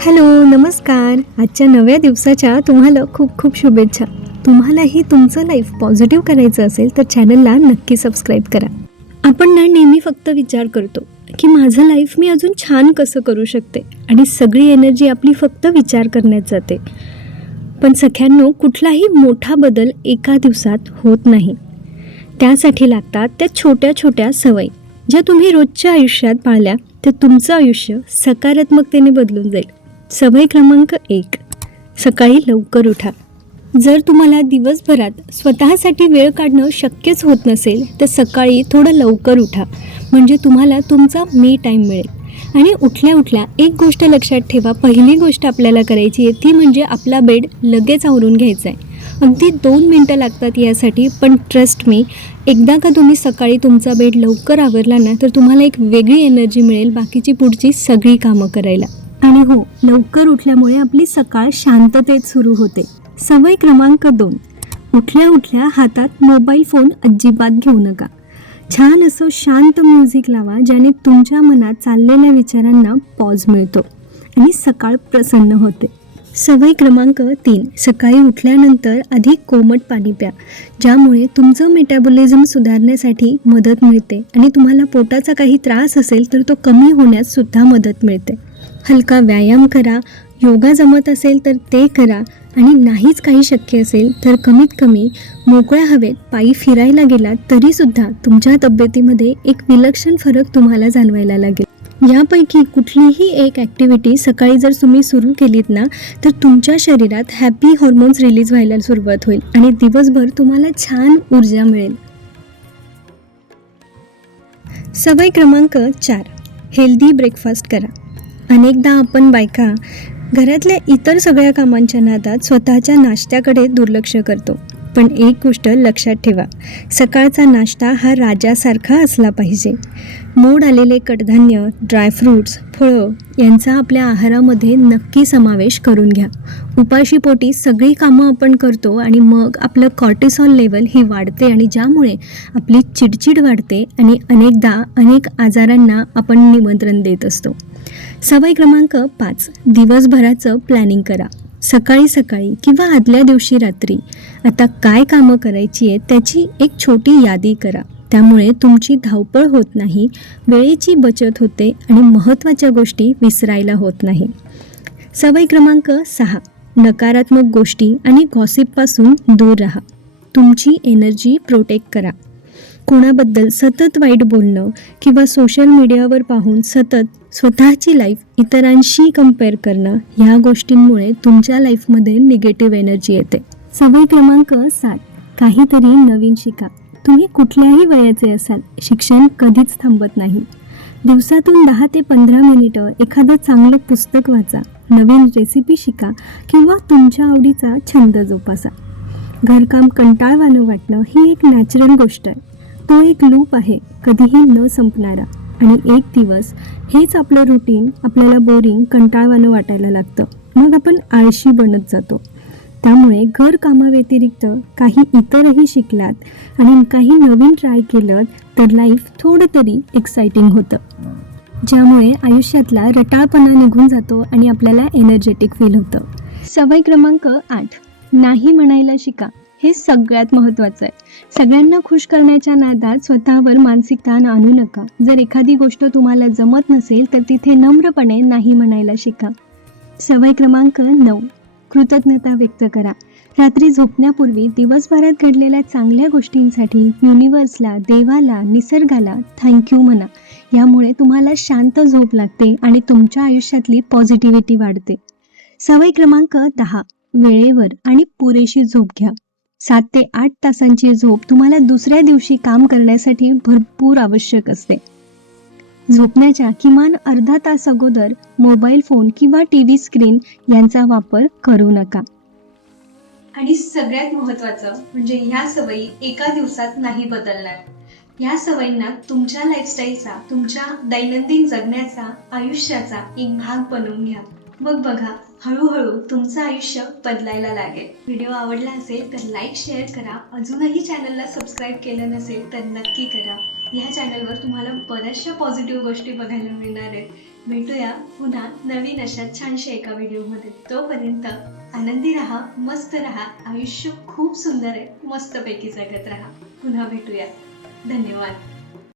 Hello, नमस्कार. आजच्या नव्या दिवसाच्या तुम्हाला खूप खूप शुभेच्छा. तुम्हालाही तुमचं लाईफ पॉझिटिव्ह करायचं असेल तर चॅनलला नक्की सबस्क्राईब करा. आपण नेहमी फक्त विचार करतो की माझं लाईफ मी अजून छान कसं करू शकते आणि सगळी एनर्जी आपली फक्त विचार करण्यात जाते. पण सख्यांनो, कुठलाही मोठा बदल एका दिवसात होत नाही. त्यासाठी लागतात त्या छोट्या छोट्या सवयी, ज्या तुम्ही रोजच्या आयुष्यात पाळल्या तर तुमचं आयुष्य सकारात्मकतेने बदलून जाईल. सवय क्रमांक 1, सकाळी लवकर उठा. जर तुम्हाला दिवसभरात स्वतःसाठी वेळ काढणं शक्यच होत नसेल तर सकाळी थोडं लवकर उठा, म्हणजे तुम्हाला तुमचा मी टाईम मिळेल. आणि उठल्या उठल्या एक गोष्ट लक्षात ठेवा, पहिली गोष्ट आपल्याला करायची आहे ती म्हणजे आपला बेड लगेच आवरून घ्यायचा आहे. अगदी 2 मिनटं लागतात यासाठी, पण ट्रस्ट मी, एकदा का तुम्ही सकाळी तुमचा बेड लवकर आवरला ना तर तुम्हाला एक वेगळी एनर्जी मिळेल बाकीची पुढची सगळी कामं करायला. आणि हो, लवकर उठल्यामुळे आपली सकाळ शांततेत सुरू होते. सवय क्रमांक 2, उठल्या उठल्या हातात मोबाईल फोन अजिबात घेऊ नका. छान असं शांत म्युझिक लावा, ज्याने तुमच्या मनात चाललेल्या विचारांना पॉज मिळतो आणि सकाळ प्रसन्न होते. सवय क्रमांक 3, सकाळी उठल्यानंतर आधी कोमट पाणी प्या, ज्यामुळे तुमचं मेटाबॉलिझम सुधारण्यासाठी मदत मिळते आणि तुम्हाला पोटाचा काही त्रास असेल तर तो कमी होण्यास सुद्धा मदत मिळते. हलका व्यायाम करा, योगा जमत असेल तर ते करा आणि नाहीच काही शक्य असेल तर कमीत कमी मोकळ्या हवेत पायी फिरायला गेलात तरीसुद्धा तुमच्या तब्येतीमध्ये एक विलक्षण फरक तुम्हाला जाणवायला लागेल. यापैकी कुठलीही एक ॲक्टिव्हिटी सकाळी जर तुम्ही सुरू केलीत ना तर तुमच्या शरीरात हॅपी हॉर्मोन्स रिलीज व्हायला सुरुवात होईल आणि दिवसभर तुम्हाला छान ऊर्जा मिळेल. सवय क्रमांक 4, हेल्दी ब्रेकफास्ट करा. अनेकदा आपण बायका घरातल्या इतर सगळ्या कामांच्या नादात स्वतःच्या नाश्त्याकडे दुर्लक्ष करतो. पण एक गोष्ट लक्षात ठेवा, सकाळचा नाश्ता हा राजासारखा असला पाहिजे. मोड आलेले कडधान्य, ड्रायफ्रूट्स, फळं यांचा आपल्या आहारामध्ये नक्की समावेश करून घ्या. उपाशीपोटी सगळी कामं आपण करतो आणि मग आपलं कॉर्टिसॉल लेवल ही वाढते आणि ज्यामुळे आपली चिडचिड वाढते आणि अनेकदा अनेक आजारांना आपण निमंत्रण देत असतो. सवय क्रमांक 5, दिवसभराचं प्लॅनिंग करा. सकाळी सकाळी किंवा आदल्या दिवशी रात्री आता काय कामं करायची आहे त्याची एक छोटी यादी करा. त्यामुळे तुमची धावपळ होत नाही, वेळेची बचत होते आणि महत्त्वाच्या गोष्टी विसरायला होत नाही. सवय क्रमांक 6, नकारात्मक गोष्टी आणि गॉसिपपासून दूर राहा. तुमची एनर्जी प्रोटेक्ट करा. कोणाबद्दल सतत वाईट बोलणं किंवा सोशल मीडियावर पाहून सतत स्वतःची लाईफ इतरांशी कंपेअर करणं, ह्या गोष्टींमुळे तुमच्या लाईफमध्ये निगेटिव्ह एनर्जी येते. सवय क्रमांक 7, काहीतरी नवीन शिका. तुम्ही कुठल्याही वयाचे असाल, शिक्षण कधीच थांबत नाही. दिवसातून 10 ते 15 मिनिटं एखादं चांगलं पुस्तक वाचा, नवीन रेसिपी शिका किंवा तुमच्या आवडीचा छंद जोपासा. घरकाम कंटाळवाणं वाटणं ही एक नॅचरल गोष्ट आहे. तो एक लूप आहे, कधीही न संपणारा. आणि एक दिवस हेच आपलं रुटीन आपल्याला बोरिंग, कंटाळवाणं वाटायला लागतं. मग आपण आळशी बनत जातो. त्यामुळे घरकामाव्यतिरिक्त काही इतरही शिकलात आणि काही नवीन ट्राय केलं तर लाईफ थोडं तरी एक्साइटिंग होतं, ज्यामुळे आयुष्यातला रटाळपणा निघून जातो आणि आपल्याला एनर्जेटिक फील होतं. सवय क्रमांक 8, नाही म्हणायला शिका. हे सगळ्यात महत्त्वाचं आहे. सगळ्यांना खुश करण्याच्या नादात स्वतःवर मानसिक ताण आणू नका. जर एखादी गोष्ट तुम्हाला जमत नसेल तर तिथे नम्रपणे नाही म्हणायला शिका. सवय क्रमांक 9, कृतज्ञता व्यक्त करा. रात्री झोपण्यापूर्वी दिवसभरात घडलेल्या चांगल्या गोष्टींसाठी युनिव्हर्सला, देवाला, निसर्गाला थँक्यू म्हणा. यामुळे तुम्हाला शांत झोप लागते आणि तुमच्या आयुष्यातली पॉझिटिव्हिटी वाढते. सवय क्रमांक 10, वेळेवर आणि पुरेशी झोप घ्या. 7 ते 8 तासांची झोप तुम्हाला दुसऱ्या दिवशी काम करण्यासाठी भरपूर आवश्यक असते. झोपण्याच्या किमान अर्धा तास अगोदर मोबाईल फोन किंवा टीव्ही स्क्रीन यांचा वापर करू नका. आणि सगळ्यात महत्त्वाचं म्हणजे ह्या सवयी एका दिवसात नाही बदलणार. ह्या सवयींना तुमच्या लाईफस्टाईलचा, तुमच्या दैनंदिन जगण्याचा, आयुष्याचा एक भाग बनवून घ्या. मग बघा, हळूहळू तुमचं आयुष्य बदलायला लागेल. व्हिडिओ आवडला असेल तर लाईक, शेअर करा. अजूनही चॅनलला सबस्क्राईब केलं नसेल तर नक्की करा. ह्या चॅनलवर तुम्हाला बऱ्याचशा पॉझिटिव्ह गोष्टी बघायला मिळणार आहेत. भेटूया पुन्हा नवीन अशा छानशा एका व्हिडिओमध्ये. तोपर्यंत आनंदी राहा, मस्त राहा. आयुष्य खूप सुंदर आहे, मस्तपैकी जगत राहा. पुन्हा भेटूया. धन्यवाद.